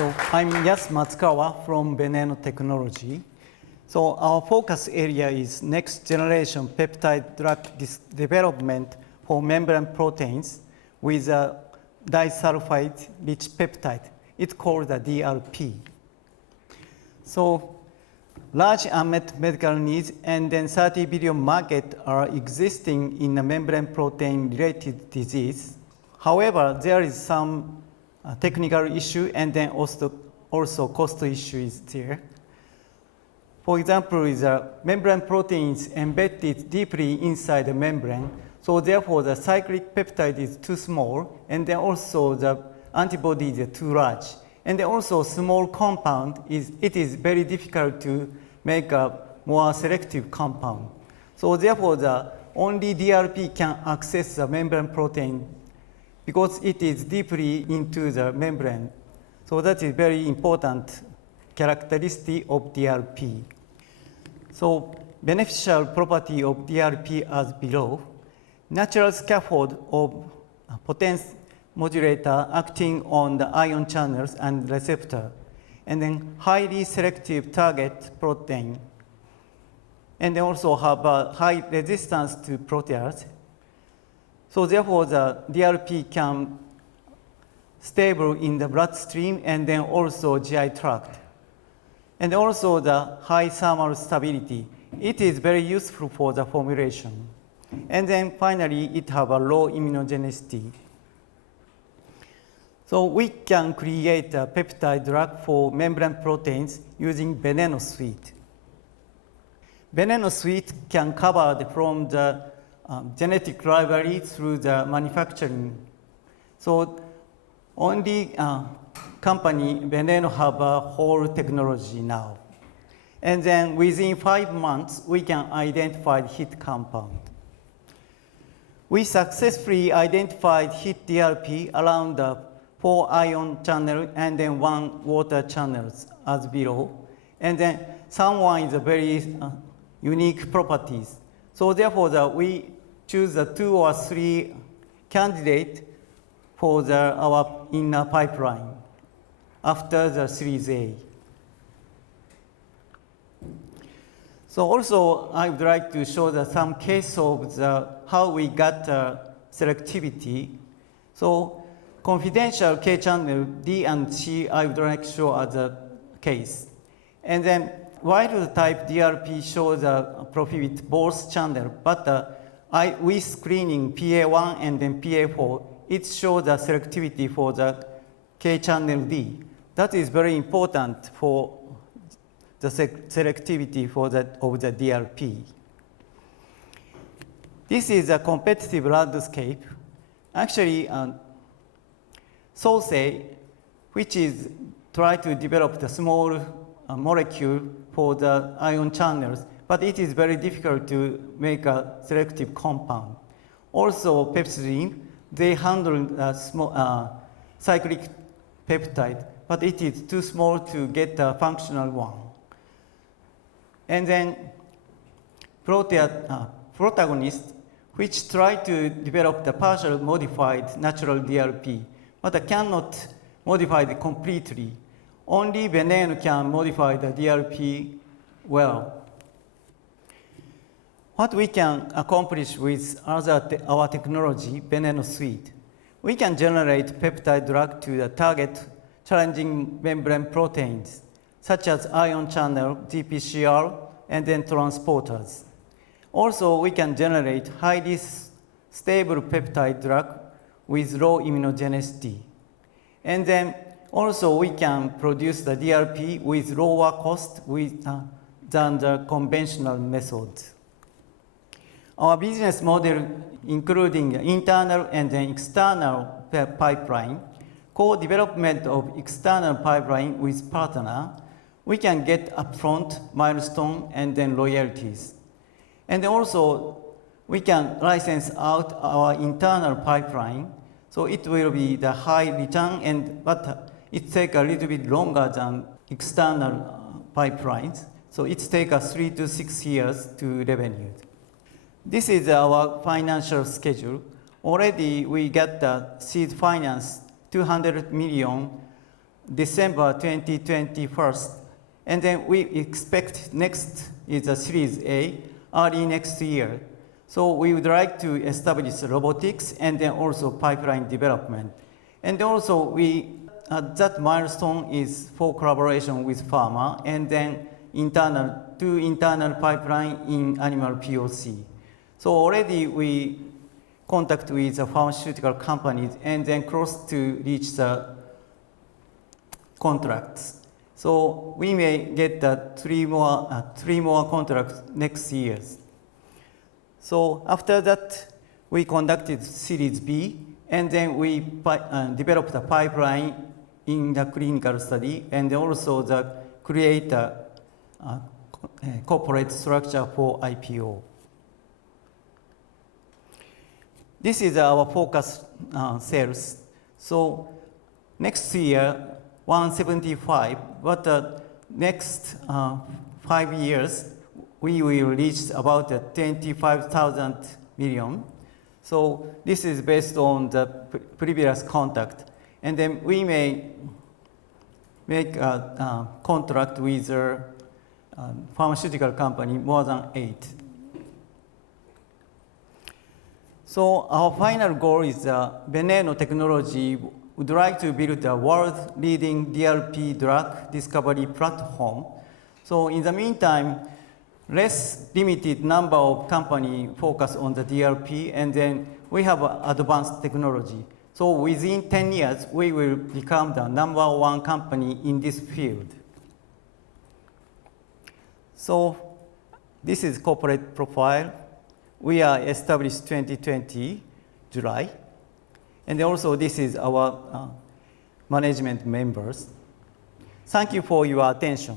So I'm Matsukawa from Veneno technology. So our focus area is next generation peptide drug development for membrane proteins with a disulfide rich peptide. It's called the DRP. So large unmet medical needs and then 30 billion market are existing in the membrane protein related disease. However, there is some technical issue and then also cost issue is there. For example, the membrane proteins embedded deeply inside the membrane, so therefore the cyclic peptide is too small, and then also the antibody is too large. And then also small compound, it is very difficult to make a more selective compound. So therefore the only DRP can access the membrane protein because it is deeply into the membrane. So that is very important characteristic of DRP. So beneficial property of DRP as below. Natural scaffold of potence modulator acting on the ion channels and receptor. And then highly selective target protein. And they also have a high resistance to protease. So therefore the DRP can stable in the bloodstream and then also GI tract. And also the high thermal stability. It is very useful for the formulation. And then finally, it have a low immunogenicity. So we can create a peptide drug for membrane proteins using Veneno suite. Veneno suite can cover from the genetic library through the manufacturing. So only company Veneno have a whole technology now. And then within 5 months, we can identify hit compound. We successfully identified hit DRP around the 4 ion channel and then 1 water channels as below. And then someone is a very unique properties. So therefore we choose the 2 or 3 candidate for our inner pipeline after the Series A. So also I would like to show some case of how we got selectivity. So confidential K channel D and C I would like to show as a case. And then wild type DRP shows a prohibit both channel, but with screening PA1 and then PA4, it shows the selectivity for the K channel D. That is very important for the selectivity for of the DRP. This is a competitive landscape. Actually, Sosei, which is try to develop the small molecule for the ion channels, but it is very difficult to make a selective compound. Also, Pepsidin, they handle a small cyclic peptide, but it is too small to get a functional one. And then Protagonist, which try to develop the partial modified natural DRP, but cannot modify it completely. Only Veneno can modify the DRP well. What we can accomplish with our technology, Veneno suite, we can generate peptide drug to the target challenging membrane proteins, such as ion channel, GPCR, and then transporters. Also, we can generate highly stable peptide drug with low immunogenicity. And then also we can produce the DRP with lower cost than the conventional methods. Our business model, including internal and then external pipeline, co-development of external pipeline with partner, we can get upfront milestone and then royalties. And also, we can license out our internal pipeline, so it will be the high return, but it takes a little bit longer than external pipelines. So it takes us 3 to 6 years to revenue. This is our financial schedule. Already we got the seed finance, $200 million December 2021. And then we expect next is a Series A early next year. So we would like to establish robotics and then also pipeline development. And also that milestone is for collaboration with pharma and then two internal pipeline in animal POC. So already we contact with the pharmaceutical companies and then close to reach the contracts. So we may get three more contracts next year. So after that, we conducted Series B, and then we developed a pipeline in the clinical study, and also create a corporate structure for IPO. This is our focus sales. So next year, 175, but next 5 years, we will reach about 25,000 million. So this is based on the previous contact. And then we may make a contract with a pharmaceutical company more than 8. So our final goal is Veneno technology would like to build a world-leading DLP drug discovery platform. So in the meantime, less limited number of companies focus on the DLP, and then we have advanced technology. So within 10 years, we will become the #1 company in this field. So this is corporate profile. We are established 2020, July. And also this is our management members. Thank you for your attention.